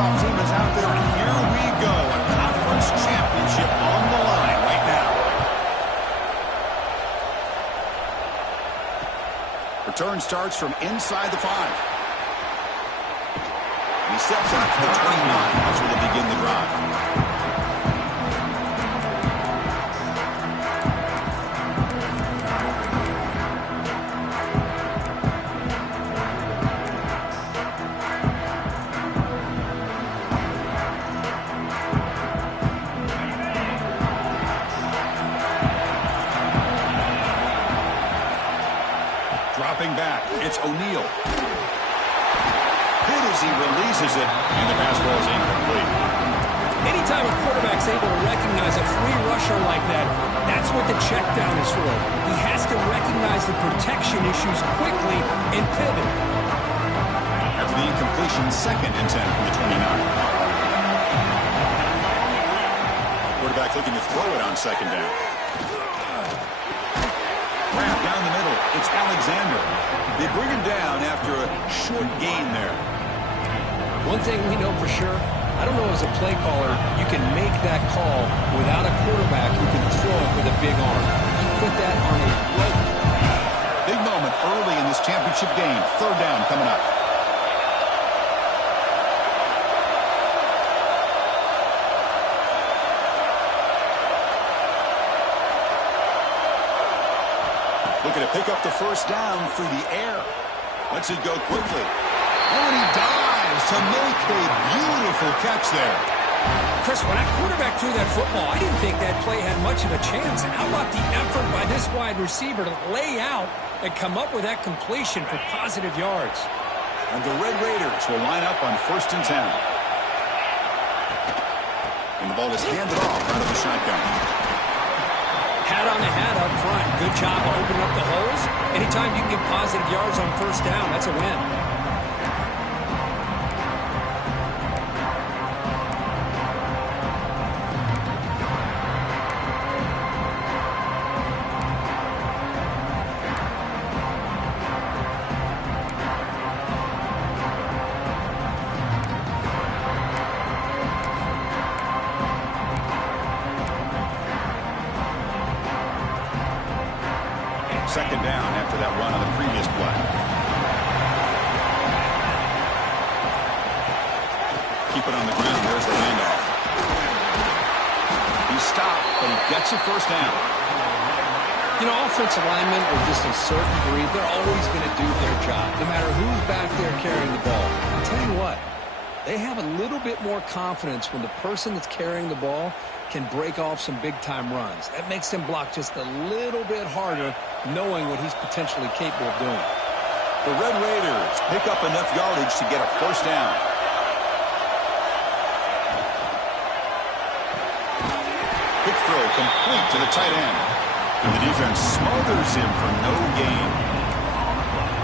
face-off team is out there, and here we go. A conference championship on the line right now. Return starts from inside the 5. He steps out to the 29. That's where they begin the drive. Dropping back, it's O'Neal. Hit as he releases it, and the pass ball is incomplete. Anytime a quarterback's able to recognize a free rusher like that, that's what the check down is for. He has to recognize the protection issues quickly and pivot. After the incompletion, 2nd and 10 from the 29. Quarterback looking to throw it on 2nd down. Grab down the middle. It's Alexander. They bring him down after a short gain there. One thing we know for sure, I don't know as a play caller, you can make that call without a quarterback who can throw it with a big arm. You put that on a rope. Big moment early in this championship game. 3rd down coming up. Looking to pick up the 1st down through the air. Lets it go quickly. Oh, and he dives to make a beautiful catch there. Chris, when that quarterback threw that football, I didn't think that play had much of a chance. How about the effort by this wide receiver to lay out and come up with that completion for positive yards? And the Red Raiders will line up on 1st and 10. And the ball is handed off out of the shotgun. Hat on the hat up front. Good job of opening up the holes. Anytime you get positive yards on 1st down, that's a win. Second down after that run on the previous play. Keep it on the ground. There's the handoff. He stopped, but he gets a 1st down. You know, offensive linemen are just a certain breed. They're always going to do their job, no matter who's back there carrying the ball. I'll tell you what, they have a little bit more confidence when the person that's carrying the ball can break off some big-time runs. That makes them block just a little bit harder, knowing what he's potentially capable of doing. The Red Raiders pick up enough yardage to get a 1st down. Quick throw complete to the tight end. And the defense smothers him for no gain.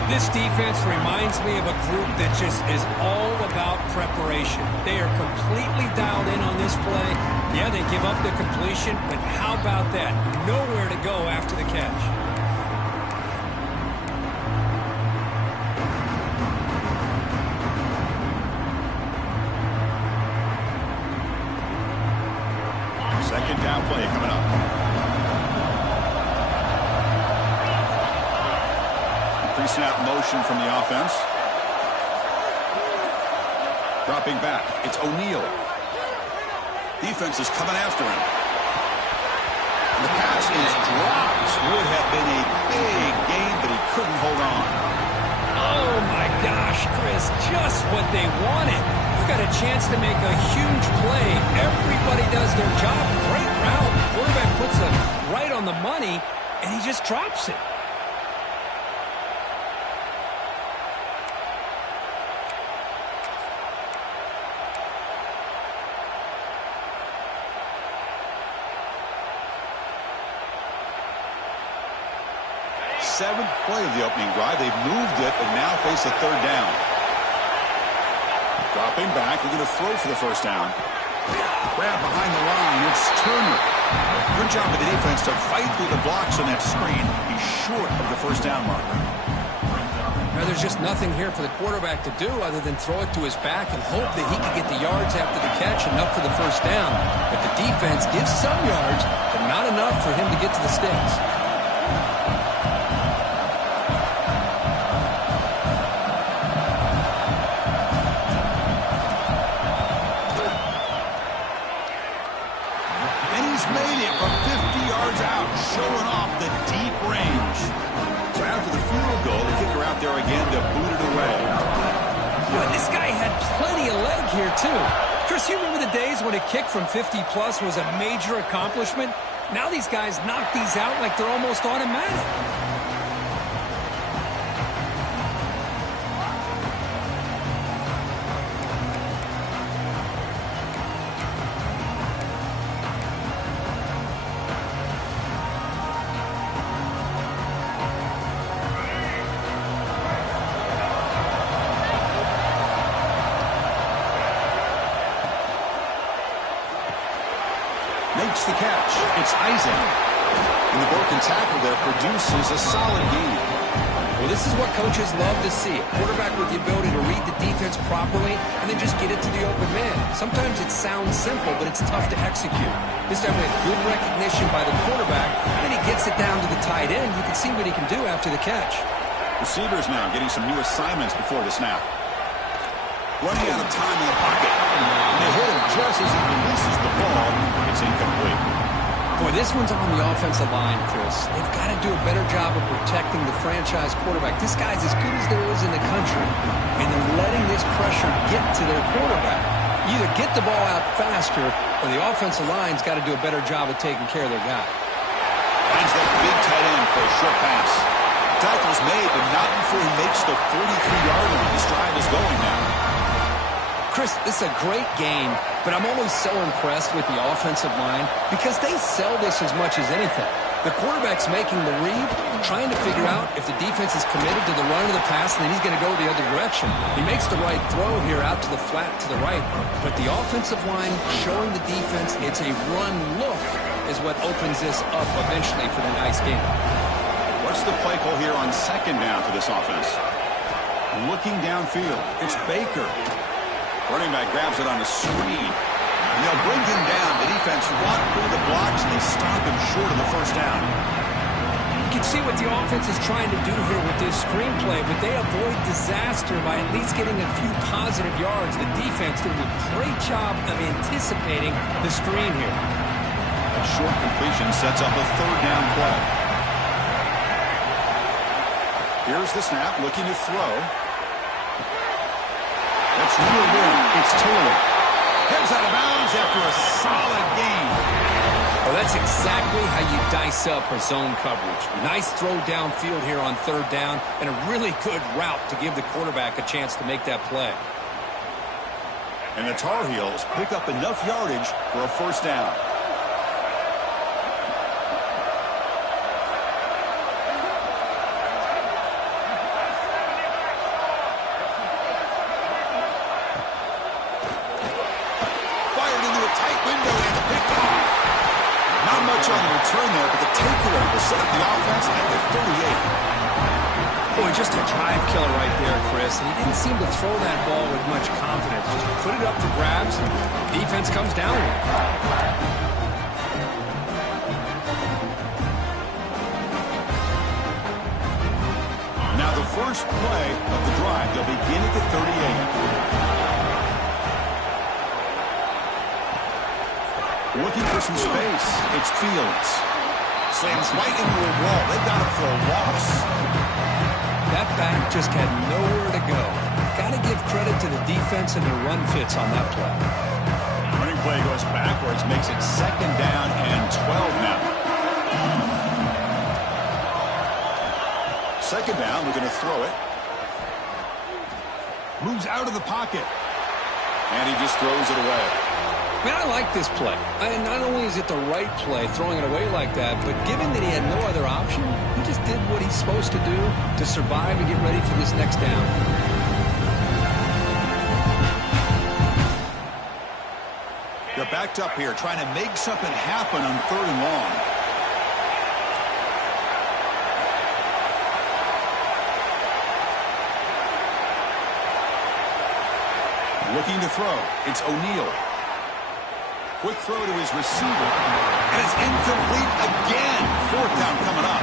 This defense reminds me of a group that just is all about preparation. They are completely dialed in on this play. Yeah, they give up the completion, but how about that? Nowhere to go after the catch. Second down play coming up. Pre-snap motion from the offense. Dropping back, it's O'Neal. Defense is coming after him. And the pass is dropped. Would have been a big gain, but he couldn't hold on. Oh, my gosh, Chris, just what they wanted. You got a chance to make a huge play. Everybody does their job. Great route. The quarterback puts it right on the money, and he just drops it. Seventh play of the opening drive. They've moved it, but now face a 3rd down. Dropping back, looking to throw for the 1st down. Grab behind the line. It's Turner. Good job of the defense to fight through the blocks on that screen. He's short of the 1st down marker. Now, there's just nothing here for the quarterback to do other than throw it to his back and hope that he can get the yards after the catch, enough for the first down. But the defense gives some yards, but not enough for him to get to the sticks. And he's made it from 50 yards out, showing off the deep range. So after the field goal, the kicker out there again to boot it away. Boy, this guy had plenty of leg here, too. Chris, you remember the days when a kick from 50-plus was a major accomplishment? Now these guys knock these out like they're almost automatic. Makes the catch. It's Isaac. And the broken tackle there produces a solid gain. Well, this is what coaches love to see. A quarterback with the ability to read the defense properly and then just get it to the open man. Sometimes it sounds simple, but it's tough to execute. This time with good recognition by the quarterback, and then he gets it down to the tight end. You can see what he can do after the catch. Receivers now getting some new assignments before the snap. Running out of time in the pocket. And they hit him just as he releases the ball. It's incomplete. Boy, this one's on the offensive line, Chris. They've got to do a better job of protecting the franchise quarterback. This guy's as good as there is in the country, and they're letting this pressure get to their quarterback. You either get the ball out faster, or the offensive line's got to do a better job of taking care of their guy. Finds that big tight end for a short pass. Tackle's made, but not before he makes the 43-yard line. This drive is going now. Chris, this is a great game, but I'm always so impressed with the offensive line because they sell this as much as anything. The quarterback's making the read, trying to figure out if the defense is committed to the run or the pass, and then he's going to go the other direction. He makes the right throw here out to the flat to the right, but the offensive line showing the defense it's a run look is what opens this up eventually for the nice game. What's the play call here on second down for this offense? Looking downfield, it's Baker. Running back grabs it on a screen. And they'll bring him down. The defense run through the blocks, and they stop him short of the first down. You can see what the offense is trying to do here with this screenplay, but they avoid disaster by at least getting a few positive yards. The defense doing a great job of anticipating the screen here. A short completion sets up a third down play. Here's the snap, looking to throw. That's reeled in. It's Taylor. Heads out of bounds after a solid gain. Well, that's exactly how you dice up a zone coverage. Nice throw downfield here on third down, and a really good route to give the quarterback a chance to make that play. And the Tar Heels pick up enough yardage for a first down. On the return there, but the takeaway will set up the offense at the 38. Boy, just a drive killer right there, Chris. And he didn't seem to throw that ball with much confidence. Just put it up for grabs, and the defense comes down with it. Now the first play of the drive, they'll begin at the 38. Looking for some space. It's Fields. Slams right into a wall. They've got him for a loss. That back just had nowhere to go. Got to give credit to the defense and their run fits on that play. Running play goes backwards, makes it second down and 12 now. Second down, we're going to throw it. Moves out of the pocket. And he just throws it away. Man, I like this play. Not only is it the right play, throwing it away like that, but given that he had no other option, he just did what he's supposed to do to survive and get ready for this next down. They're backed up here, trying to make something happen on third and long. Looking to throw. It's O'Neal. Quick throw to his receiver. And it's incomplete again. Fourth down coming up.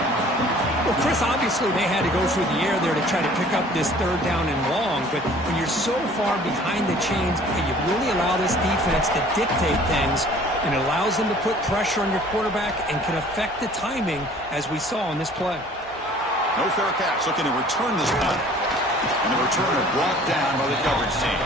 Well, Chris, obviously they had to go through the air there to try to pick up this third down and long, but when you're so far behind the chains, you really allow this defense to dictate things, and it allows them to put pressure on your quarterback and can affect the timing, as we saw on this play. No fair catch, looking to return this punt. And the returner brought down by the coverage team.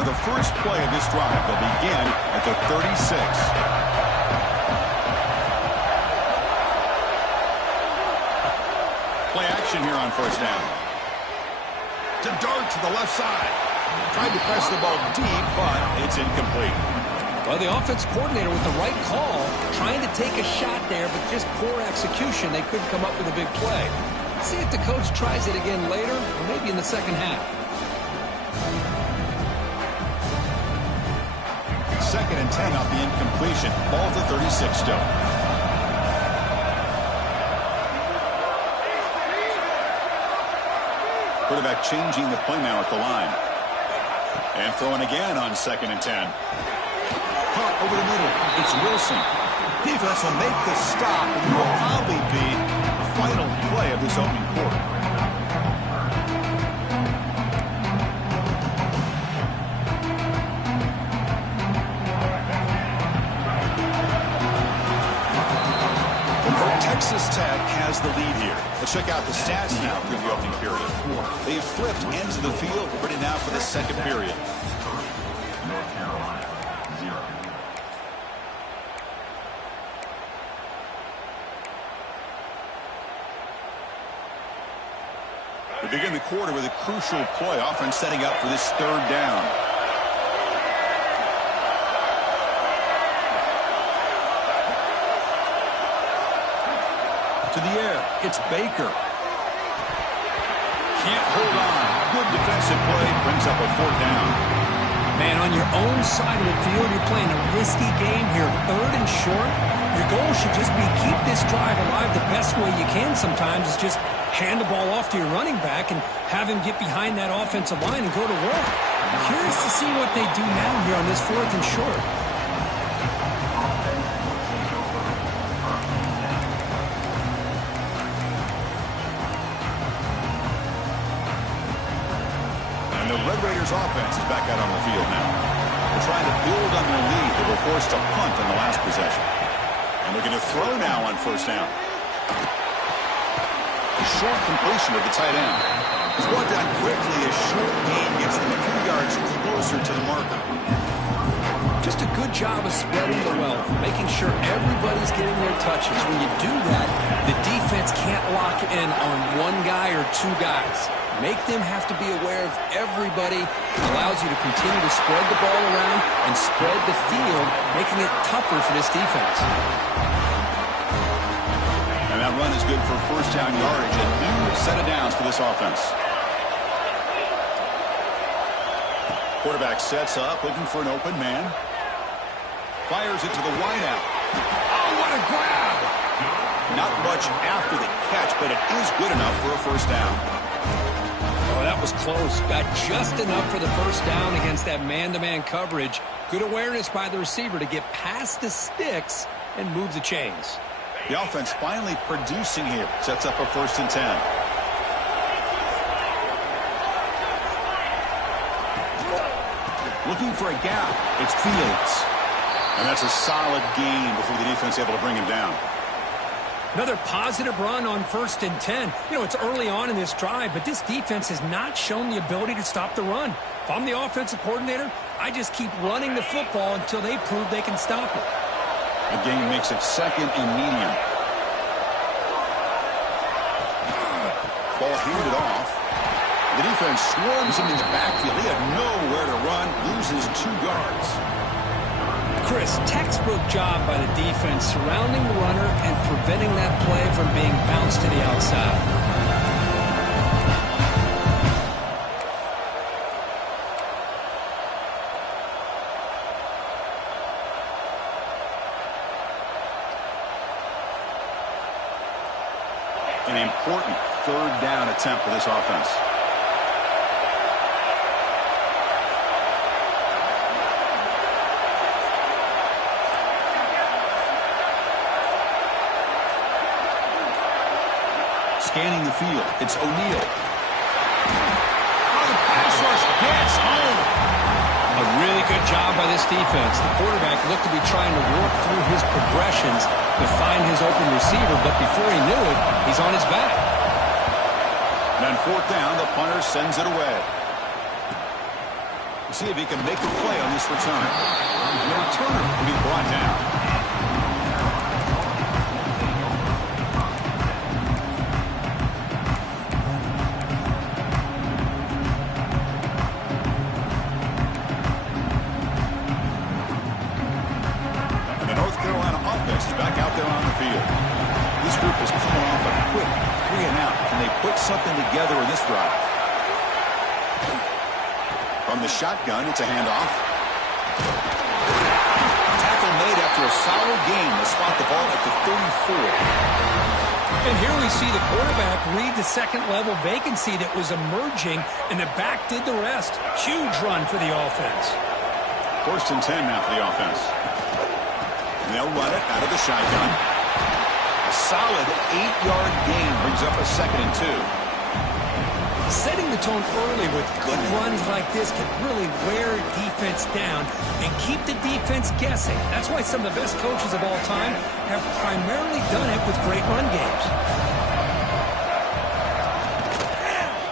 The first play of this drive will begin at the 36. Play action here on first down. To dart to the left side. Tried to press the ball deep, but it's incomplete. Well, the offense coordinator with the right call, trying to take a shot there, but just poor execution. They couldn't come up with a big play. See if the coach tries it again later, or maybe in the second half. Second and 10 off the incompletion. Ball to 36 still. Quarterback changing the play now at the line. And throwing again on second and 10. Punt over the middle. It's Wilson. Defense will make the stop, and will probably be the final play of this opening quarter. Texas Tech has the lead here. Let's check out the stats now through the opening period. They've flipped ends of the field, ready now for the second period. North Carolina, 0. We begin the quarter with a crucial play, offense setting up for this third down. To the air, it's Baker. Can't hold on. Good defensive play, brings up a fourth down. Man, on your own side of the field, you're playing a risky game here. Third and short. Your goal should just be keep this drive alive the best way you can sometimes is just hand the ball off to your running back and have him get behind that offensive line and go to work. I'm curious to see what they do now here on this fourth and short. The Red Raiders offense is back out on the field now. They're trying to build on their lead. They were forced to punt in the last possession. And looking to throw now on first down. A short completion to the tight end. It's brought down quickly. A short gain gets them a few yards closer to the marker. Just a good job of spreading the wealth, making sure everybody's getting their touches. When you do that, the defense can't lock in on one guy or two guys. Make them have to be aware of everybody. Allows you to continue to spread the ball around and spread the field, making it tougher for this defense. And that run is good for first down yardage. A new set of downs for this offense. Quarterback sets up, looking for an open man. Fires it to the wideout. Oh, what a grab! Not much after the catch, but it is good enough for a first down. Oh, that was close. Got just enough for the first down against that man-to-man coverage. Good awareness by the receiver to get past the sticks and move the chains. The offense finally producing here. Sets up a first and 10. Looking for a gap. It's Fields. And that's a solid gain before the defense able to bring him down. Another positive run on first and 10. You know, it's early on in this drive, but this defense has not shown the ability to stop the run. If I'm the offensive coordinator, I just keep running the football until they prove they can stop it. The game makes it second and medium. Ball handed off. The defense swarms him in the backfield. He had nowhere to run, loses 2 yards. Chris, textbook job by the defense surrounding the runner and preventing that play from being bounced to the outside. An third down attempt for this offense. Scanning the field, it's O'Neal. Oh, the pass rush gets home. A really good job by this defense. The quarterback looked to be trying to work through his progressions to find his open receiver, but before he knew it, he's on his back. And on fourth down, the punter sends it away. We'll see if he can make a play on this return. The returner will be brought down. Back out there on the field. This group is coming off a quick 3-and-out. Can they put something together in this drive? From the shotgun, it's a handoff. Tackle made after a solid gain to spot the ball at the 34. And here we see the quarterback read the second-level vacancy that was emerging, and the back did the rest. Huge run for the offense. 1st and 10 now for the offense. And they'll run it out of the shotgun. A solid 8-yard gain brings up a 2nd and 2. Setting the tone early with good runs like this can really wear defense down and keep the defense guessing. That's why some of the best coaches of all time have primarily done it with great run games.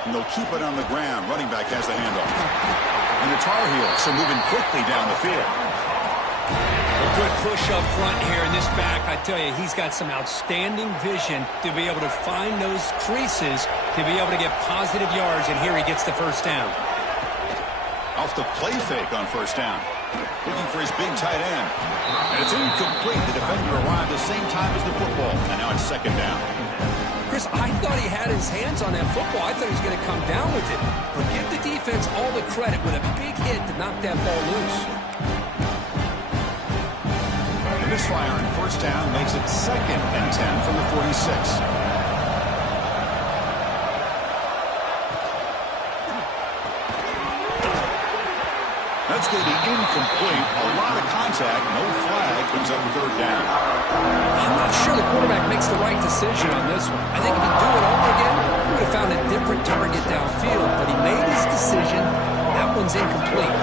And they'll keep it on the ground. Running back has the handoff. And the Tar Heels are moving quickly down the field. A good push up front here in this back. I tell you, he's got some outstanding vision to be able to find those creases, to be able to get positive yards, and here he gets the first down. Off the play fake on first down. Looking for his big tight end. And it's incomplete. The defender arrived the same time as the football. And now it's 2nd down. Chris, I thought he had his hands on that football. I thought he was going to come down with it. But give the defense all the credit with a big hit to knock that ball loose. Misfire on first down makes it 2nd and 10 from the 46. That's going to be incomplete. A lot of contact, no flag, brings up 3rd down. I'm not sure the quarterback makes the right decision on this one. I think if he'd do it over again, he would have found a different target downfield. But he made his decision. That one's incomplete.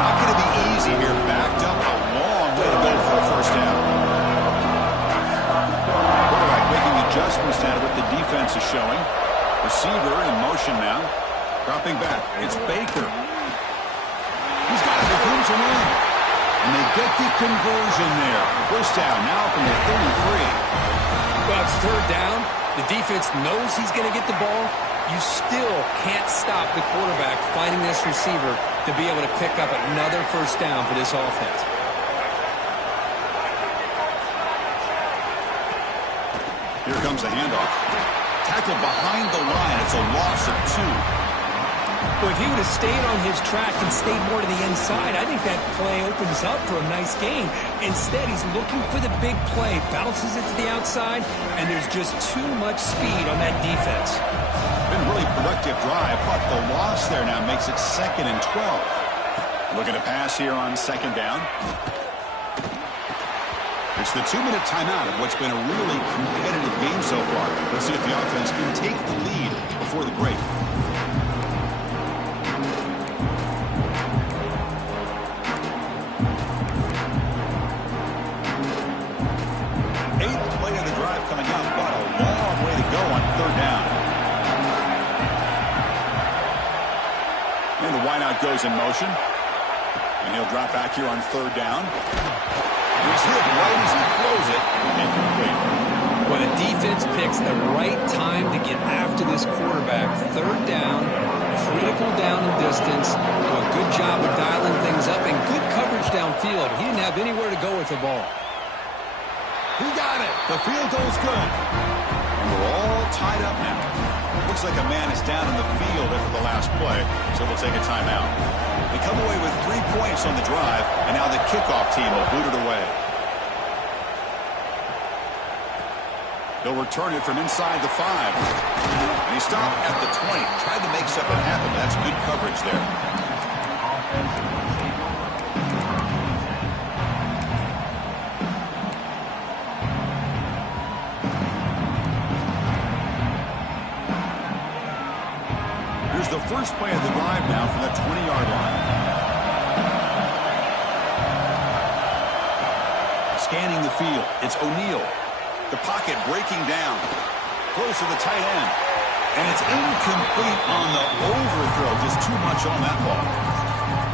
Not going to be easy here. Backed up a long way to go for a first down. Quarterback making adjustments now to what the defense is showing. Receiver in motion now. Dropping back. It's Baker. He's got it with room to run. And they get the conversion there. First down now from the 33. Well, it's 3rd down. The defense knows he's going to get the ball. You still can't stop the quarterback finding this receiver to be able to pick up another first down for this offense. Here comes the handoff. Tackle behind the line. It's a loss of 2. Well, if he would have stayed on his track and stayed more to the inside, I think that play opens up for a nice gain. Instead, he's looking for the big play, bounces it to the outside, and there's just too much speed on that defense. Been a really productive drive, but the loss there now makes it 2nd and 12. Looking to pass here on 2nd down. It's the 2-minute timeout of what's been a really competitive game so far. Let's see if the offense can take the lead before the break. 8th play of the drive coming up, but a long way to go on 3rd down. And the wideout goes in motion. And he'll drop back here on 3rd down. He's hit right as he throws it. Incomplete. Well, the defense picks the right time to get after this quarterback. 3rd down, critical down and distance. Do a good job of dialing things up and good coverage downfield. He didn't have anywhere to go with the ball. He got it. The field goal's good. And we're all tied up now. Looks like a man is down in the field after the last play, so we'll take a timeout. They come away with 3 points on the drive, and now the kickoff team will boot it away. They'll return it from inside the 5. coverage there. Here's the first play of the drive now from the 20-yard line. Scanning the field, it's O'Neal. The pocket breaking down. Close to the tight end. And it's incomplete on the overthrow. Just too much on that ball.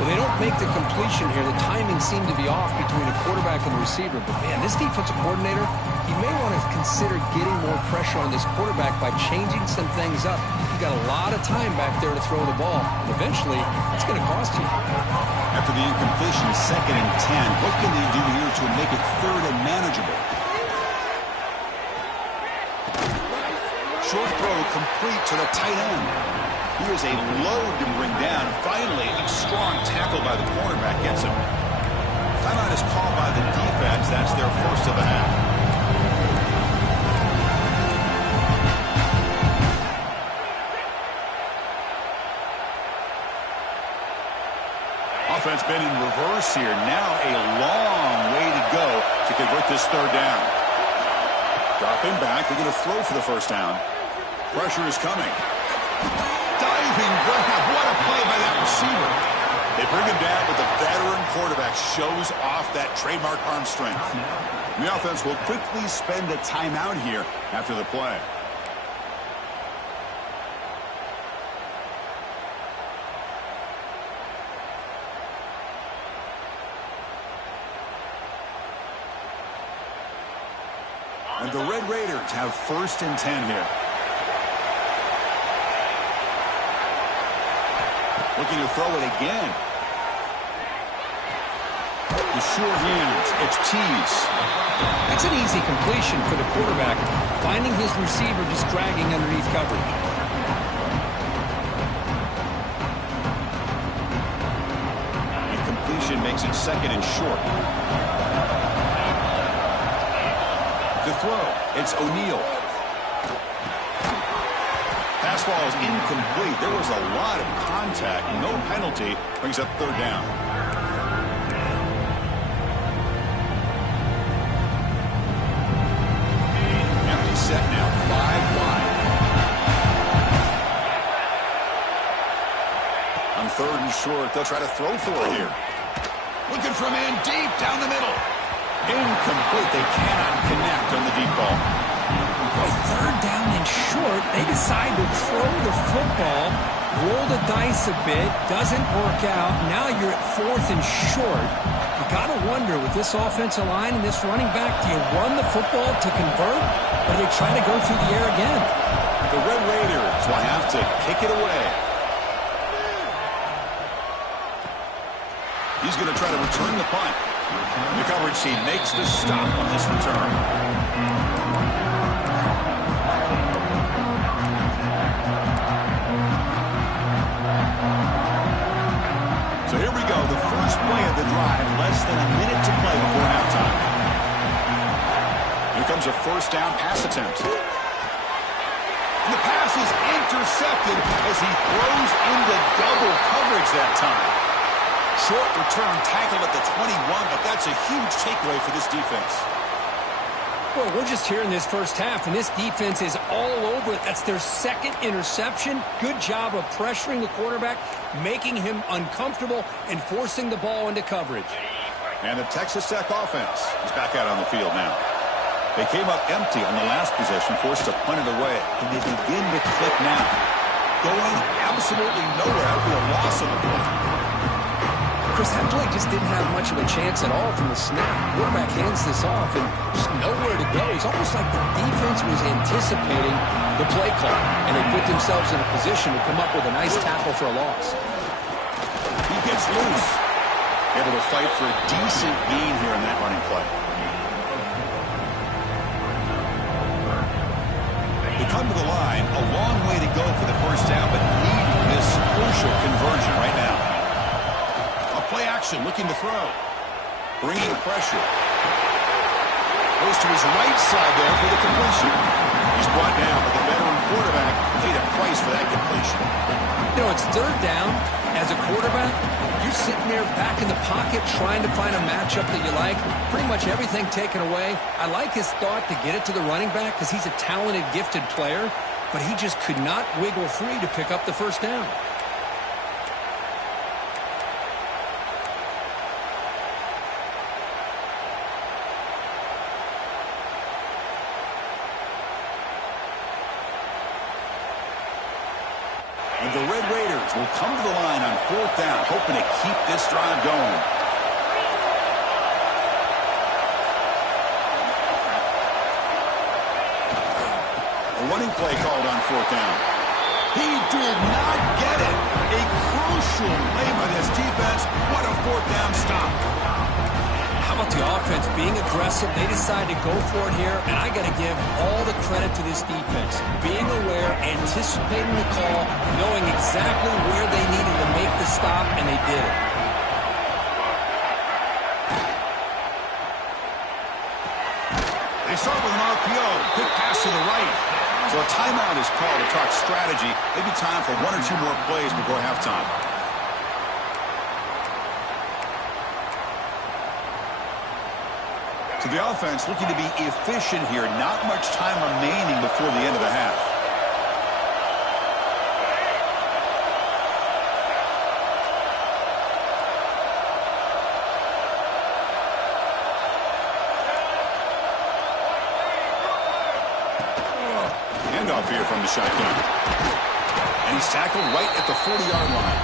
Well, they don't make the completion here. The timing seemed to be off between the quarterback and the receiver. But, man, this defensive coordinator, he may want to consider getting more pressure on this quarterback by changing some things up. You got a lot of time back there to throw the ball. And eventually, it's going to cost you. After the incompletion, 2nd and 10. What can they do here to make it 3rd and manageable? Short throw complete to the tight end. Here's a load to bring down. Finally, a strong tackle by the cornerback gets him. Timeout is called by the defense. That's their first of the half. Offense been in reverse here. Now a long way to go to convert this 3rd down. Dropping back. They're going to throw for the first down. Pressure is coming. Diving grab. What a play by that receiver. They bring him down, but the veteran quarterback shows off that trademark arm strength. The offense will quickly spend a timeout here after the play. And the Red Raiders have 1st and 10 here. Looking to throw it again. The short hands. It's Tease. That's an easy completion for the quarterback. Finding his receiver just dragging underneath coverage. Incompletion makes it 2nd and short. To throw, it's O'Neal. Pass ball is incomplete. There was a lot of contact. No penalty. Brings up 3rd down. Empty set now. 5 wide. On 3rd and short, they'll try to throw for it here. Looking from in deep down the middle. Incomplete. They cannot connect on the deep ball. Boy, 3rd down and short. They decide to throw the football, roll the dice a bit, doesn't work out. Now you're at 4th and short. You got to wonder, with this offensive line and this running back, do you run the football to convert, or do they try to go through the air again? The Red Raiders will have to kick it away. He's going to try to return the punt. The coverage team makes the stop on this return. So here we go, the first play of the drive, less than a minute to play before halftime. Here comes a 1st down pass attempt. And the pass is intercepted as he throws into double coverage that time. Short return tackle at the 21, but that's a huge takeaway for this defense. Well, we're just here in this first half, and this defense is all over it. That's their 2nd interception. Good job of pressuring the quarterback, making him uncomfortable, and forcing the ball into coverage. And the Texas Tech offense is back out on the field now. They came up empty on the last possession, forced to punt it away. And they begin to click now. Going absolutely nowhere. That would be a loss on the play. Chris, that play just didn't have much of a chance at all from the snap. Quarterback hands this off and just nowhere to go. It's almost like the defense was anticipating the play call, and they put themselves in a position to come up with a nice tackle for a loss. He gets loose. Able to fight for a decent gain here in that running play. They come to the line, a long way to go for the first down, but need this crucial conversion right now. Play action, looking to throw. Bringing pressure. Goes to his right side there for the completion. He's brought down, but the veteran quarterback paid a price for that completion. You know, it's third down. As a quarterback, you're sitting there back in the pocket trying to find a matchup that you like. Pretty much everything taken away. I like his thought to get it to the running back because he's a talented, gifted player, but he just could not wiggle free to pick up the first down. And the Red Raiders will come to the line on fourth down, hoping to keep this drive going. A running play called on fourth down. He did not get it. A crucial play by this defense. What a fourth down stop. How about the offense being aggressive? They decide to go for it here, and I got to give all the credit to this defense. Being aware, anticipating the call, knowing exactly where they needed to make the stop, and they did it. They start with an RPO. Quick pass to the right. So a timeout is called to talk strategy. Maybe time for one or two more plays before halftime. So the offense looking to be efficient here. Not much time remaining before the end of the half. Handoff here from the shotgun. And he's tackled right at the 40-yard line.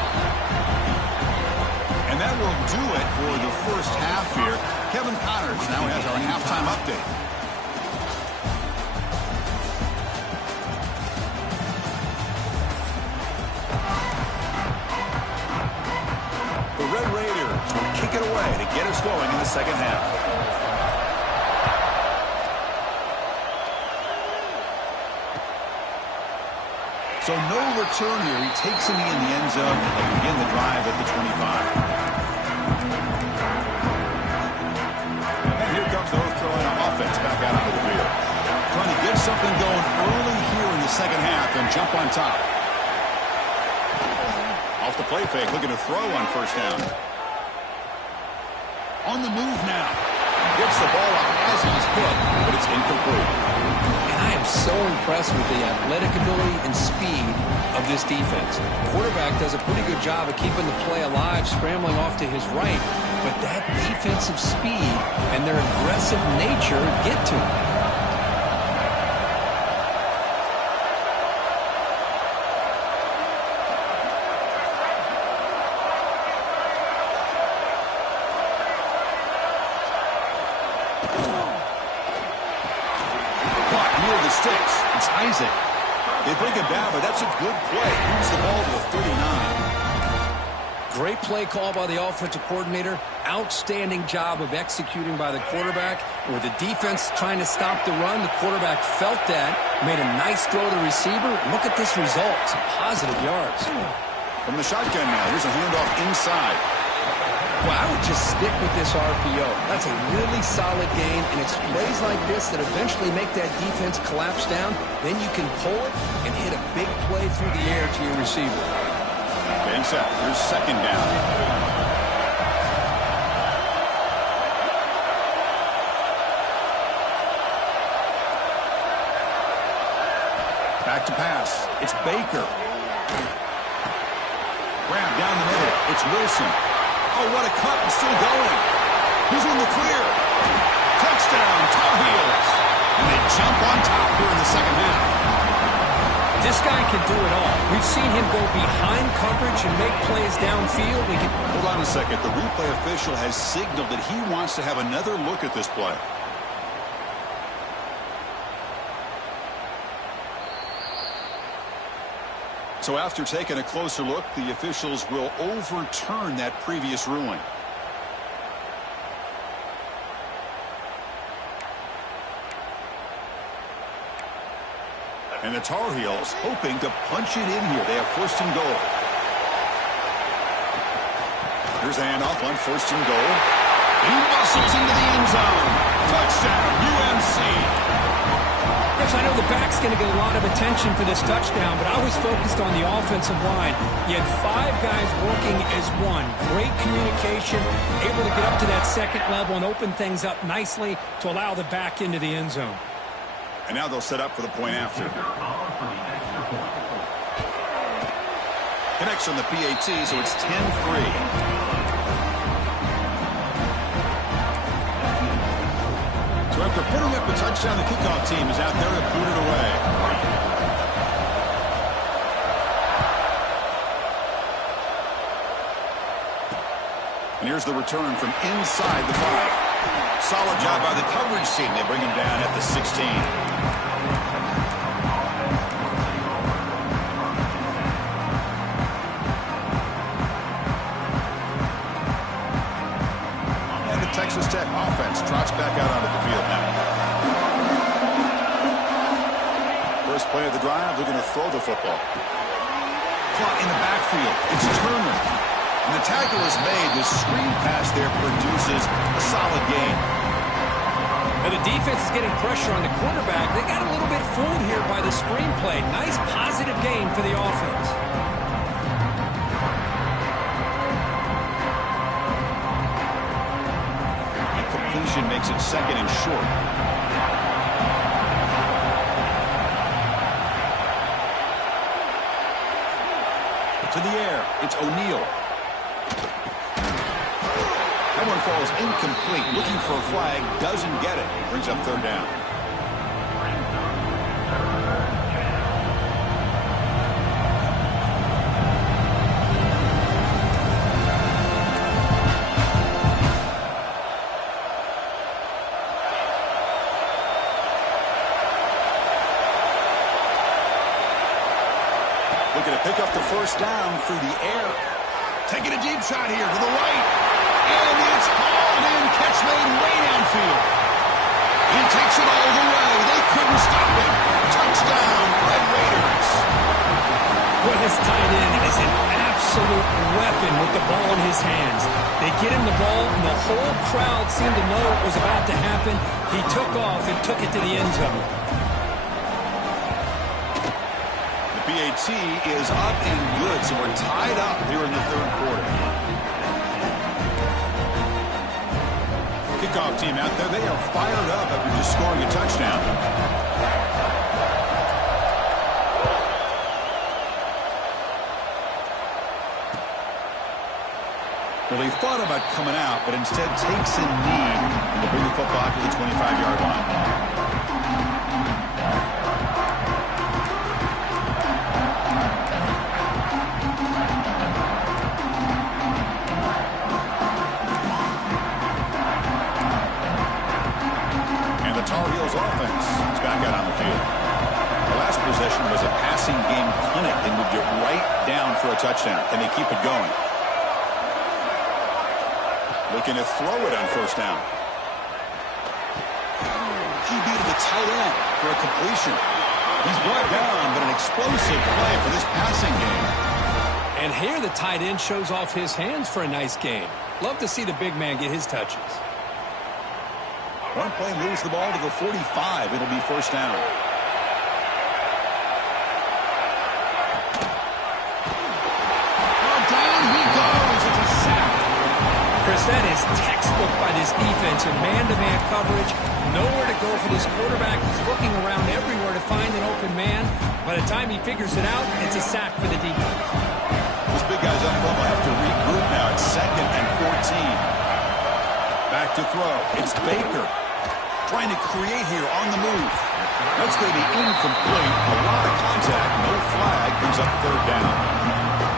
And that will do it for the first half here. Kevin Connors now has our halftime update. The Red Raiders will kick it away to get us going in the second half. So no return here. He takes him in the end zone and they begin the drive at the 25. And here comes the North Carolina offense back out onto the field. Trying to get something going early here in the second half and jump on top. Off the play fake, looking to throw on first down. On the move now. Gets the ball up as he's hit, but it's incomplete. And I am so impressed with the athletic ability and speed of this defense. Quarterback does a pretty good job of keeping the play alive, scrambling off to his right, but that defensive speed and their aggressive nature get to him. Sticks. It's Isaac. They bring him down, but that's a good play. Moves the ball to the 39. Great play call by the offensive coordinator. Outstanding job of executing by the quarterback. With the defense trying to stop the run, the quarterback felt that, made a nice throw to the receiver. Look at this result. Some positive yards. From the shotgun now, here's a handoff inside. Well, I would just stick with this RPO. That's a really solid game, and it's plays like this that eventually make that defense collapse down. Then you can pull it and hit a big play through the air to your receiver. Being set. Here's second down. Back to pass. It's Baker. Grab down the middle. It's Wilson. Oh, what a cut, and still going. He's in the clear. Touchdown, Tar Heels. And they jump on top here in the second half. This guy can do it all. We've seen him go behind coverage and make plays downfield. Hold on a second. The replay official has signaled that he wants to have another look at this play. So after taking a closer look, the officials will overturn that previous ruling. And the Tar Heels hoping to punch it in here. They have first and goal. Here's the handoff on first and goal. He muscles into the end zone. Touchdown, UNC. Yes, I know the back's going to get a lot of attention for this touchdown, but I was focused on the offensive line. You had 5 guys working as one. Great communication, able to get up to that second level and open things up nicely to allow the back into the end zone. And now they'll set up for the point after. Connects on the PAT, so it's 10-3. So after putting up a touchdown, the kickoff team is out there to boot it away. And here's the return from inside the 5. Solid job by the coverage team. They bring him down at the 16. Texas Tech offense trots back out onto the field now. First play of the drive, they're going to throw the football. Caught in the backfield. It's Turner. And the tackle is made. The screen pass there produces a solid gain. And the defense is getting pressure on the quarterback. They got a little bit fooled here by the screen play. Nice positive gain for the offense. Makes it second and short. To the air. It's O'Neal. That one falls incomplete. Looking for a flag. Doesn't get it. Brings up third down. Pick up the first down through the air. Taking a deep shot here to the right. And it's hauled in. Catch made way downfield. He takes it all the way. They couldn't stop him. Touchdown, Red Raiders. Well, his tight end is an absolute weapon with the ball in his hands. They get him the ball, and the whole crowd seemed to know what was about to happen. He took off and took it to the end zone. PAT is up and good, so we're tied up here in the third quarter. Kickoff team out there, they are fired up after just scoring a touchdown. Well, he thought about coming out, but instead takes a knee and will bring the football to the 25-yard line. Offense is back out on the field. The last possession was a passing game clinic. They moved it right down for a touchdown. Can they keep it going? Looking to throw it on first down. QB to the tight end for a completion. He's brought down, but an explosive play for this passing game. And here the tight end shows off his hands for a nice gain. Love to see the big man get his touches. One play moves the ball to the 45. It'll be first down. Well, down he goes. It's a sack. Chris, that is textbook by this defense in man-to-man coverage. Nowhere to go for this quarterback. He's looking around everywhere to find an open man. By the time he figures it out, it's a sack for the defense. This big guy's up front will have to regroup now. It's second and 14. Back to throw. It's Baker. Trying to create here on the move. That's going to be incomplete. A lot of contact. No flag. Brings up third down.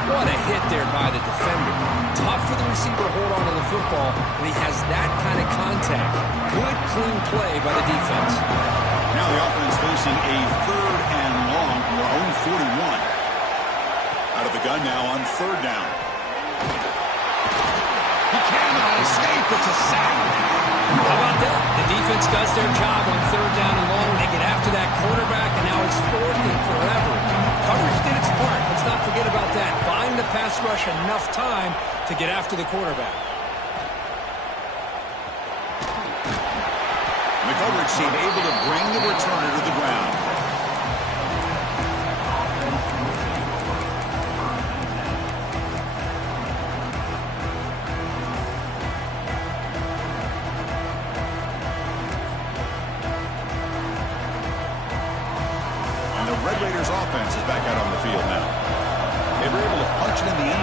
What a hit there by the defender. Tough for the receiver to hold on to the football, and he has that kind of contact. Good, clean play by the defense. Now the offense facing a third and long from their own 41. Out of the gun now on third down. He cannot escape. It's a sack. How about that? The defense does their job on third down and long. They get after that quarterback, and now it's fourth and forever. Coverage did its part. Let's not forget about that. Buying the pass rush enough time to get after the quarterback. The coverage team able to bring the returner to the ground.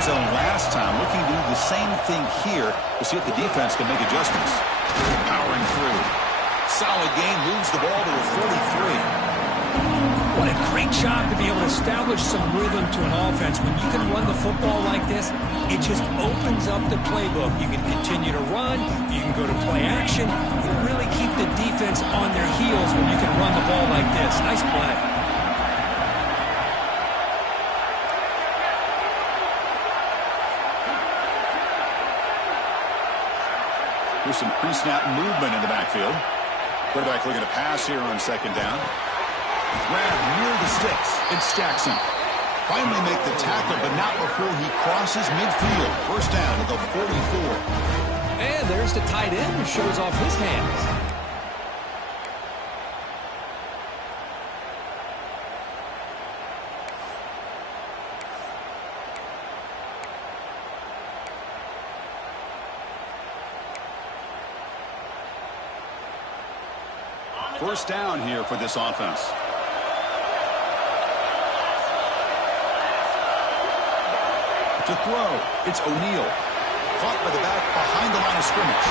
zone last time, looking to do the same thing here to see if the defense can make adjustments. Powering through. Solid gain, moves the ball to the 43. What a great job to be able to establish some rhythm to an offense. When you can run the football like this, it just opens up the playbook. You can continue to run. You can go to play action. You really keep the defense on their heels when you can run the ball like this. Nice play. There's some pre-snap movement in the backfield. Quarterback looking to pass here on second down. Grab near the sticks. It's Jackson. Finally make the tackle, but not before he crosses midfield. First down at the 44. And there's the tight end who shows off his hands. First down here for this offense. To throw, it's O'Neal. Caught by the back behind the line of scrimmage.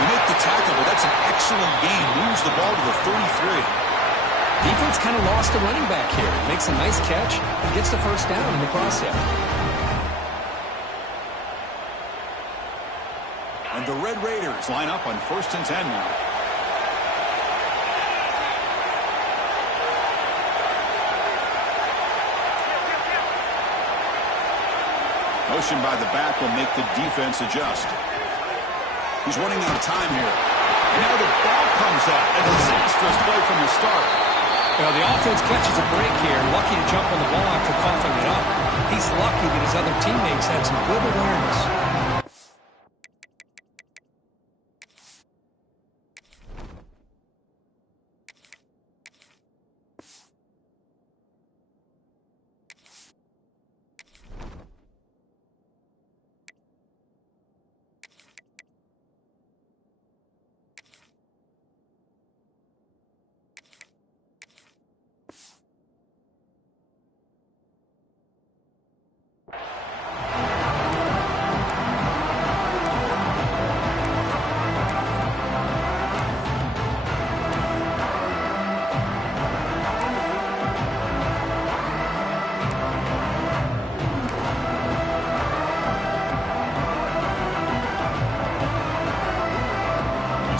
We make the tackle, but that's an excellent gain. Moves the ball to the 33. Defense kind of lost the running back here. Makes a nice catch and gets the first down in the process. And the Red Raiders line up on 1st and 10 now. Motion by the back will make the defense adjust. He's running out of time here. And now the ball comes up, a disastrous play from the start. Well, the offense catches a break here. Lucky to jump on the ball after coughing it up. He's lucky that his other teammates had some good awareness.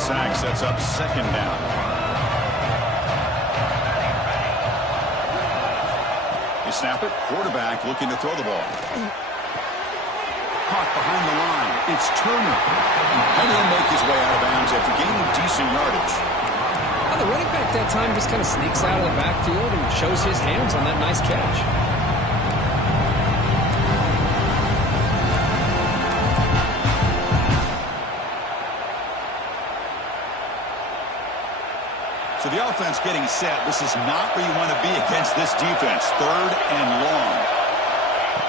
Sack sets up second down. They snap it. Quarterback looking to throw the ball. Caught behind the line. It's Turner. And he'll make his way out of bounds after gaining decent yardage. Well, the running back that time just kind of sneaks out of the backfield and shows his hands on that nice catch. So the offense getting set. This is not where you want to be against this defense. 3rd and long.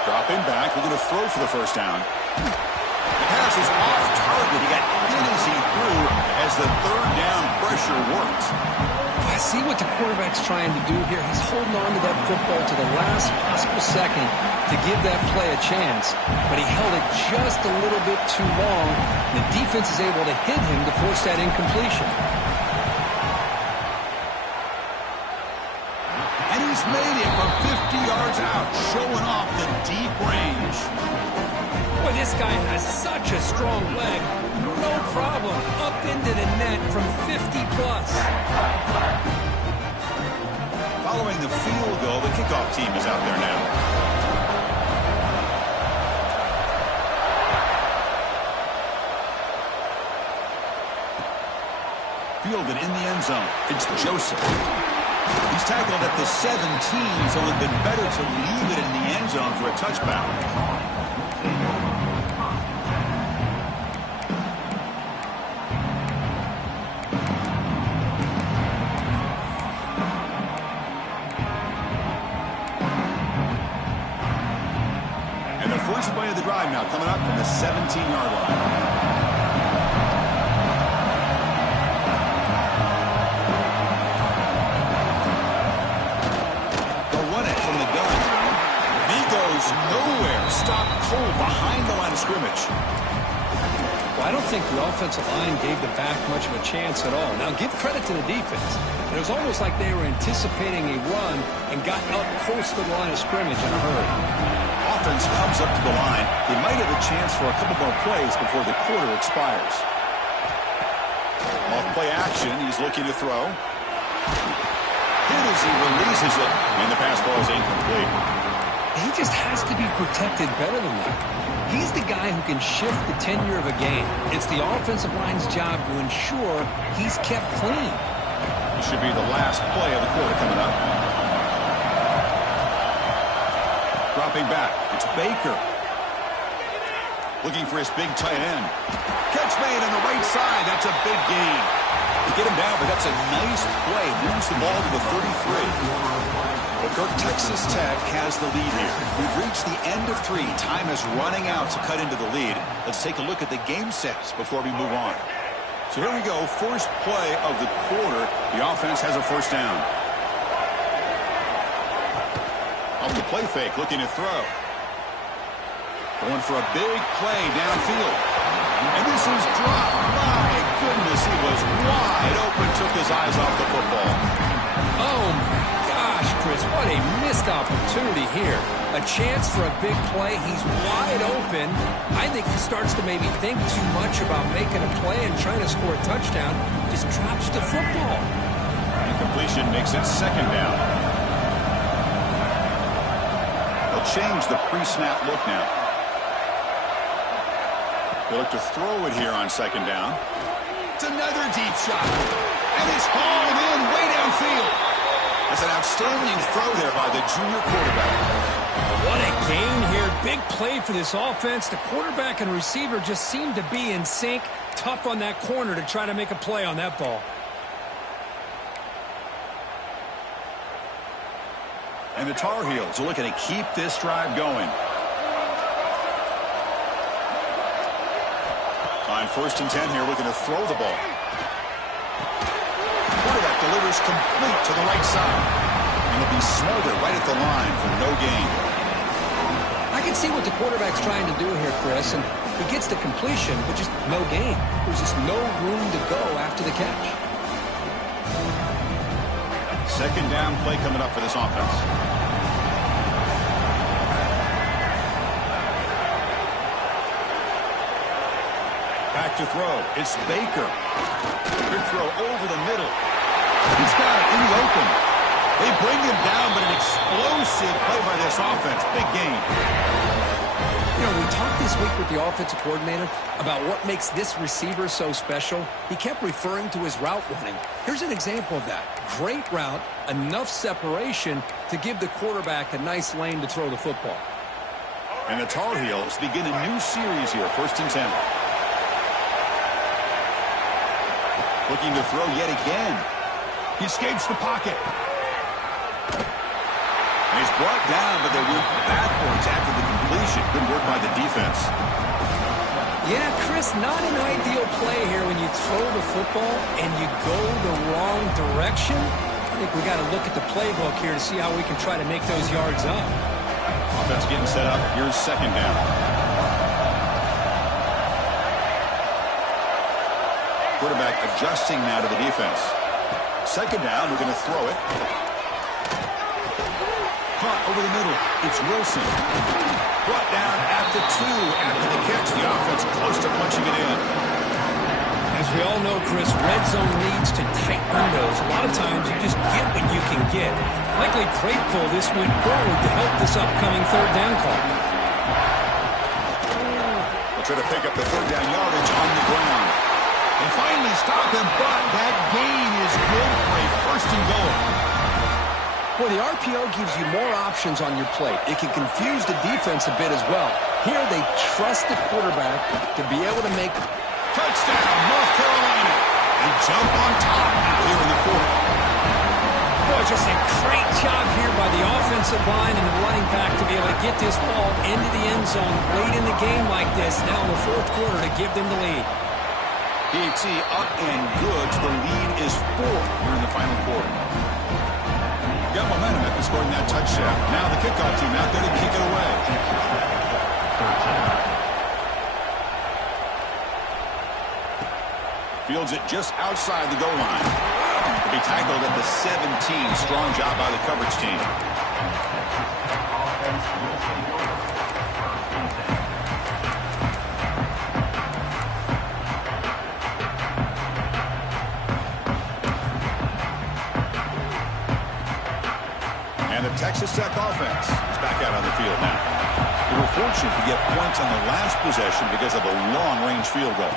Dropping back. We're going to throw for the first down. The pass is off target. He got hit as he threw as the 3rd down pressure worked. I see what the quarterback's trying to do here. He's holding on to that football to the last possible second to give that play a chance. But he held it just a little bit too long. The defense is able to hit him to force that incompletion. Made it from 50 yards out, showing off the deep range. Boy, this guy has such a strong leg. No problem. Up into the net from 50 plus. Following the field goal, the kickoff team is out there now. Fielded in the end zone. It's Joseph. He's tackled at the 17, so it would have been better to leave it in the end zone for a touchback. And the first play of the drive now coming up from the 17-yard line. goes nowhere. Stopped cold behind the line of scrimmage. Well, I don't think the offensive line gave the back much of a chance at all. Now, give credit to the defense. It was almost like they were anticipating a run and got up close to the line of scrimmage in a hurry. Offense comes up to the line. They might have a chance for a couple more plays before the quarter expires. Off play action. He's looking to throw. Hit as he releases it, and the pass ball is incomplete. He just has to be protected better than that. He's the guy who can shift the tenure of a game. It's the offensive line's job to ensure he's kept clean. This should be the last play of the quarter coming up. Dropping back, it's Baker. Looking for his big tight end. Catch made on the right side. That's a big gain. You get him down, but that's a nice play. Moves the ball to the 33. Well, Kirk, Texas Tech has the lead here. We've reached the end of 3. Time is running out to cut into the lead. Let's take a look at the game sets before we move on. So here we go. First play of the quarter. The offense has a first down. Off the play fake, looking to throw. Going for a big play downfield. And this is dropped. My goodness, he was wide open. Took his eyes off the football. Oh, my gosh, Chris, what a missed opportunity here. A chance for a big play. He's wide open. I think he starts to maybe think too much about making a play and trying to score a touchdown. Just drops the football. Incompletion makes it second down. They'll change the pre-snap look now. They look to throw it here on second down. It's another deep shot. And it's hauled in way downfield. That's an outstanding throw there by the junior quarterback. What a gain here. Big play for this offense. The quarterback and receiver just seem to be in sync. Tough on that corner to try to make a play on that ball. And the Tar Heels are looking to keep this drive going. On 1st and 10 here, looking to throw the ball. Quarterback delivers complete to the right side. And it'll be smothered right at the line for no gain. I can see what the quarterback's trying to do here, Chris, and he gets the completion, but just no gain. There's just no room to go after the catch. Second down play coming up for this offense. Back to throw. It's Baker. Big throw over the middle. He's got it in the open. They bring him down, but an explosive play by this offense. Big game. You know, we talked this week with the offensive coordinator about what makes this receiver so special. He kept referring to his route running. Here's an example of that. Great route, enough separation to give the quarterback a nice lane to throw the football. And the Tar Heels begin a new series here, 1st and 10. Looking to throw yet again. He escapes the pocket. And he's brought down, but they went backwards after the completion. Good work by the defense. Yeah, Chris, not an ideal play here when you throw the football and you go the wrong direction. I think we got to look at the playbook here to see how we can try to make those yards up. Offense getting set up. Here's second down. Quarterback adjusting now to the defense. Second down, we're going to throw it. Caught over the middle. It's Wilson. Brought down at the 2 after the catch. The offense close to punching it in. As we all know, Chris, red zone leads to tight windows. A lot of times you just get what you can get. Likely grateful this went forward to help this upcoming third down call. They'll try to pick up the third down yardage on the ground. They finally stop him, but that gain is good for a 1st and goal. Well, the RPO gives you more options on your plate. It can confuse the defense a bit as well. Here they trust the quarterback to be able to make... Touchdown, North Carolina. They jump on top here in the 4th. Boy, just a great job here by the offensive line and the running back to be able to get this ball into the end zone late in the game like this, now in the 4th quarter to give them the lead. PAT up and good. The lead is 4 here in the final quarter. Got momentum after scoring that touchdown. Now the kickoff team out there to kick it away. Fields it just outside the goal line. To be tackled at the 17. Strong job by the coverage team. And the Texas Tech offense is back out on the field now. They were fortunate to get points on the last possession because of a long-range field goal.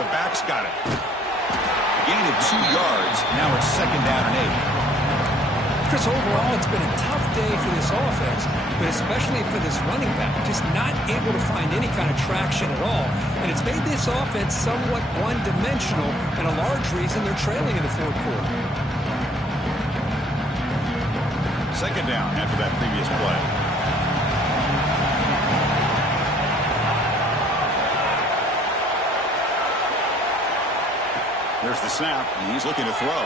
The back's got it. A gain of 2 yards. Now it's 2nd down and 8. Chris, overall, it's been a tough day for this offense, but especially for this running back, just not able to find any kind of traction at all. And it's made this offense somewhat one-dimensional, and a large reason they're trailing in the 4th quarter. 2nd down after that previous play. There's the snap, and he's looking to throw.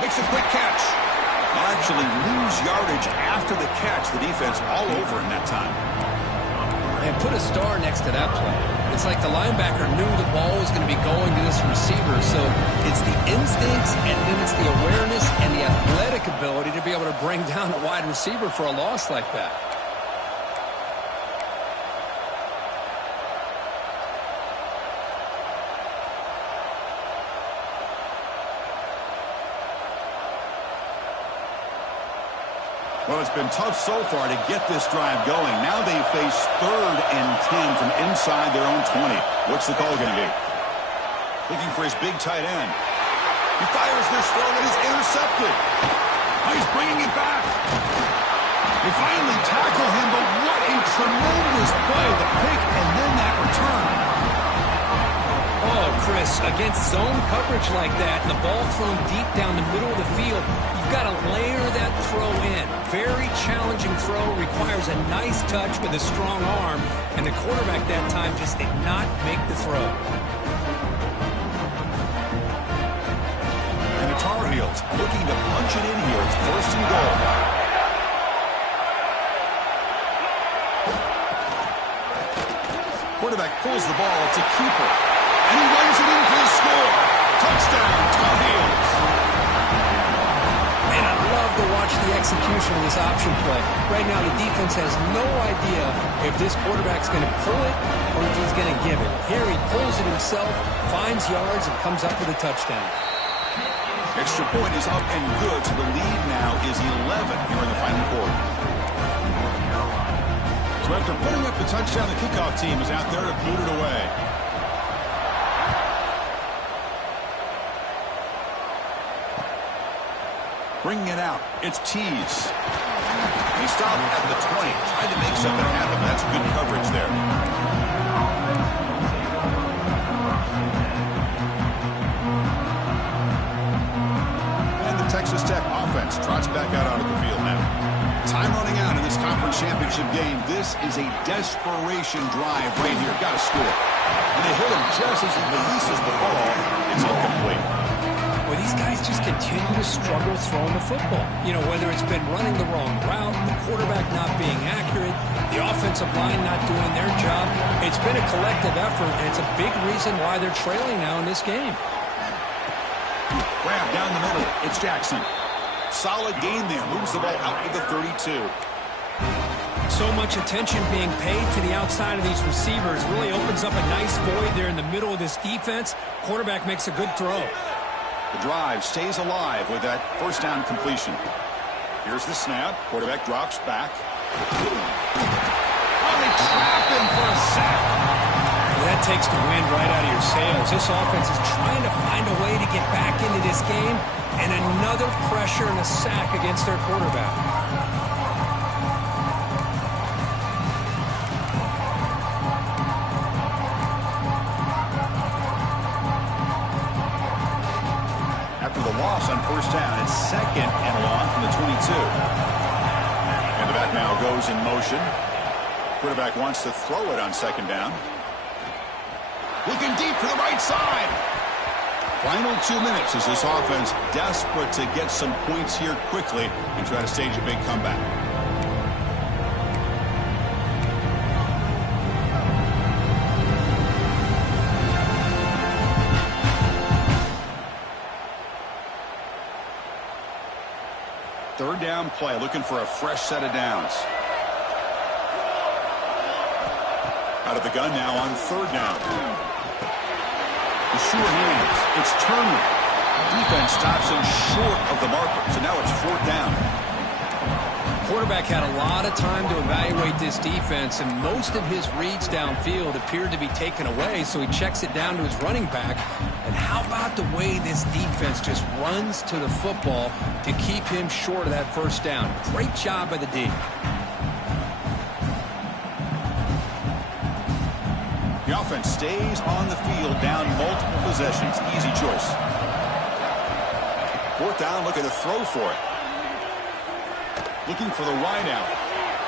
Makes a quick catch. They'll actually lose yardage after the catch. The defense all over him that time. And put a star next to that play. It's like the linebacker knew the ball was going to be going to this receiver, so it's the instincts, and then it's the awareness and the athletic ability to be able to bring down a wide receiver for a loss like that. Well, it's been tough so far to get this drive going. Now they face 3rd and 10 from inside their own 20. What's the call going to be? Looking for his big tight end. He fires this throw and is intercepted. Oh, he's bringing it back. They finally tackle him, but what a tremendous play. The pick and then that return. Oh, Chris, against zone coverage like that and the ball thrown deep down the middle of the field, you've got to layer that throw in. Very challenging throw, requires a nice touch with a strong arm, and the quarterback that time just did not make the throw. And the Tar Heels looking to punch it in here. It's 1st and goal. Quarterback pulls the ball. It's a keeper. And he runs it in for the score. Touchdown, Tar Heels. And I love to watch the execution of this option play. Right now, the defense has no idea if this quarterback's going to pull it or if he's going to give it. Here he pulls it himself, finds yards, and comes up with a touchdown. Extra point is up and good, so the lead now is 11 here in the final quarter. So after putting up the touchdown, the kickoff team is out there to boot it away. Bringing it out, it's Tease. He stopped at the 20, tried to make something happen. That's good coverage there. And the Texas Tech offense trots back out onto the field now. Time running out in this conference championship game. This is a desperation drive right here. Got to score. And they hit him just as he releases the ball. It's incomplete. Well, these guys just continue to struggle throwing the football. You know, whether it's been running the wrong route, the quarterback not being accurate, the offensive line not doing their job. It's been a collective effort, and it's a big reason why they're trailing now in this game. Grab down the middle. It's Jackson. Solid gain there. Moves the ball out to the 32. So much attention being paid to the outside of these receivers. Really opens up a nice void there in the middle of this defense. Quarterback makes a good throw. The drive stays alive with that 1st down completion. Here's the snap. Quarterback drops back. Oh, they trap him for a sack. Well, that takes the wind right out of your sails. This offense is trying to find a way to get back into this game, and another pressure and a sack against their quarterback. Loss on 1st down. It's 2nd and long from the 22. And the back now goes in motion. Quarterback wants to throw it on 2nd down. Looking deep to the right side. Final 2 minutes as this offense desperate to get some points here quickly and try to stage a big comeback. third down play, looking for a fresh set of downs. Out of the gun now on third down. The sure hands. It's Turner. Defense stops him short of the marker, so now it's fourth down. Quarterback had a lot of time to evaluate this defense, and most of his reads downfield appeared to be taken away, so he checks it down to his running back. And how about the way this defense just runs to the football to keep him short of that first down? Great job by the D. The offense stays on the field, down multiple possessions. Easy choice. Fourth down, looking to throw for it. Looking for the wideout.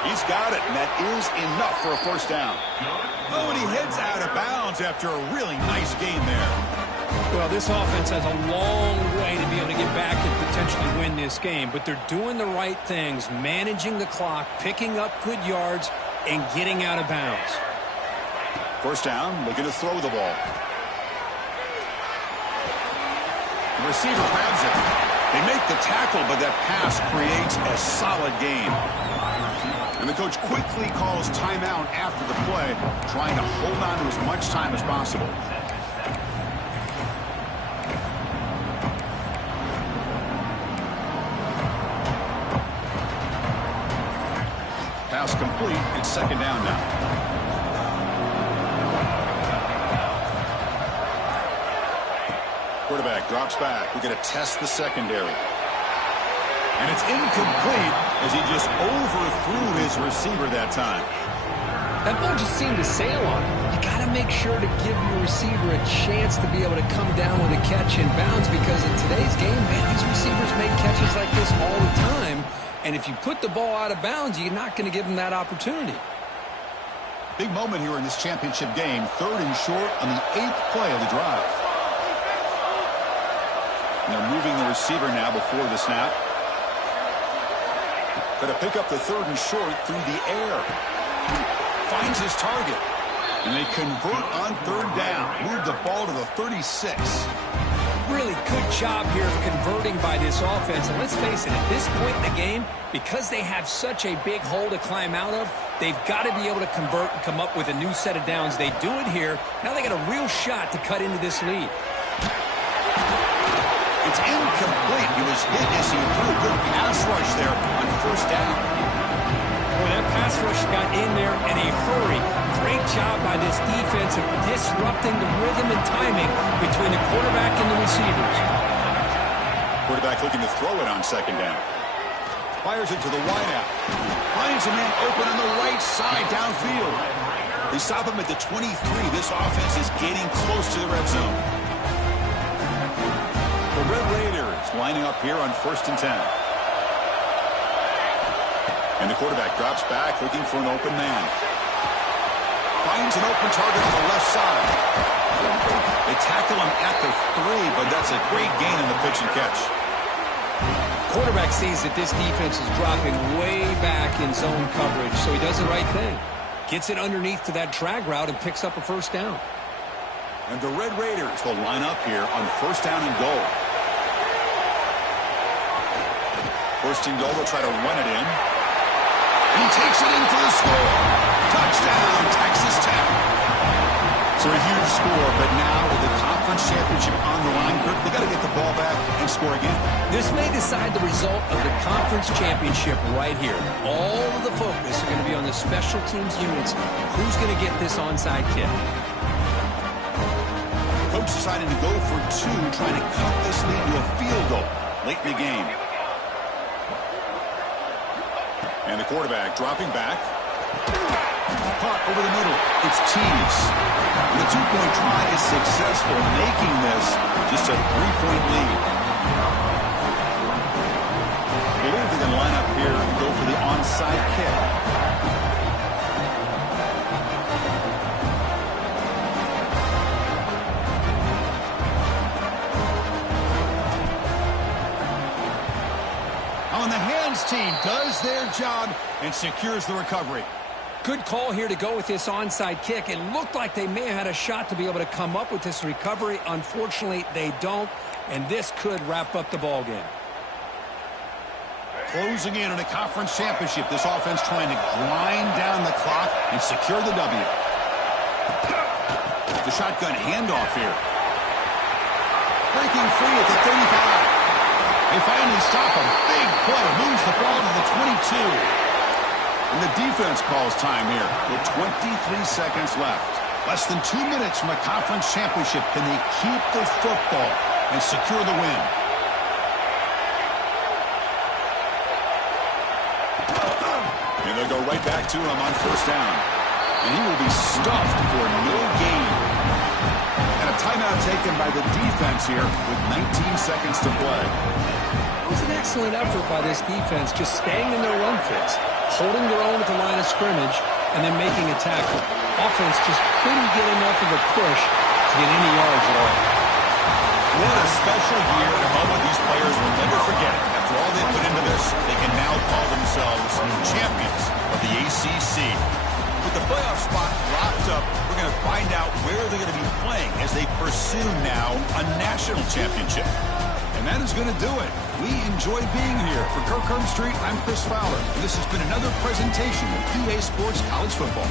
He's got it, and that is enough for a first down. Oh, and he heads out of bounds after a really nice game there. Well, this offense has a long way to be able to get back and potentially win this game, but they're doing the right things, managing the clock, picking up good yards, and getting out of bounds. First down, looking to throw the ball. The receiver grabs it. They make the tackle, but that pass creates a solid gain. And the coach quickly calls timeout after the play, trying to hold on to as much time as possible. Pass complete. It's second down now. Quarterback drops back. We're going to test the secondary. And it's incomplete as he just overthrew his receiver that time. That ball just seemed to sail on him. You got to make sure to give your receiver a chance to be able to come down with a catch in bounds, because in today's game, man, these receivers make catches like this all the time. And if you put the ball out of bounds, you're not going to give them that opportunity. Big moment here in this championship game. Third and short on the 8th play of the drive. And they're moving the receiver now before the snap. Got to pick up the third and short through the air. Finds his target. And they convert on third down. Move the ball to the 36. Really good job here of converting by this offense. And let's face it, at this point in the game, because they have such a big hole to climb out of, they've got to be able to convert and come up with a new set of downs. They do it here. Now they got a real shot to cut into this lead. It's incomplete. He was hit as he threw a good pass rush there on first down. Boy, that pass rush got in there in a hurry. Great job by this defense of disrupting the rhythm and timing between the quarterback and the receivers. Quarterback looking to throw it on second down. Fires it to the wideout. Finds a man open on the right side downfield. They stop him at the 23. This offense is getting close to the red zone. The Red Raiders lining up here on 1st and 10. And the quarterback drops back looking for an open man. Finds an open target on the left side. They tackle him at the 3, but that's a great gain in the pitch and catch. Quarterback sees that this defense is dropping way back in zone coverage, so he does the right thing. Gets it underneath to that drag route and picks up a first down. And the Red Raiders will line up here on first down and goal. First and goal, they'll try to run it in. And he takes it in for the score. Touchdown, Texas Tech. So a huge score, but now with the conference championship on the line, they got to get the ball back and score again. This may decide the result of the conference championship right here. All of the focus are going to be on the special teams units. Who's going to get this onside kick? Coach decided to go for 2, trying to cut this lead to a field goal late in the game. And the quarterback dropping back. Caught over the middle. It's Tees. And the 2-point try is successful, making this just a 3-point lead. I believe they're going to line up here and go for the onside kick. On the hands team does their job and secures the recovery. Good call here to go with this onside kick. It looked like they may have had a shot to be able to come up with this recovery. Unfortunately, they don't, and this could wrap up the ball game. closing in on a conference championship. This offense trying to grind down the clock and secure the W. The shotgun handoff here. Breaking free at the 35. They finally stop him. Big play. Moves the ball to the 22. And the defense calls time here with 23 seconds left. Less than 2 minutes from a conference championship. Can they keep the football and secure the win? And they'll go right back to him on first down. And he will be stuffed for no gain. And a timeout taken by the defense here with 19 seconds to play. It was an excellent effort by this defense, just staying in their run fits, holding their own at the line of scrimmage, and then making a tackle. Offense just couldn't get enough of a push to get any yards at all. What a special year and a moment these players will never forget. After all they put into this, they can now call themselves champions of the ACC. With the playoff spot locked up, we're going to find out where they're going to be playing as they pursue now a national championship. And that is going to do it. We enjoy being here. For Kirk Street, I'm Chris Fowler. And this has been another presentation of EA Sports College Football.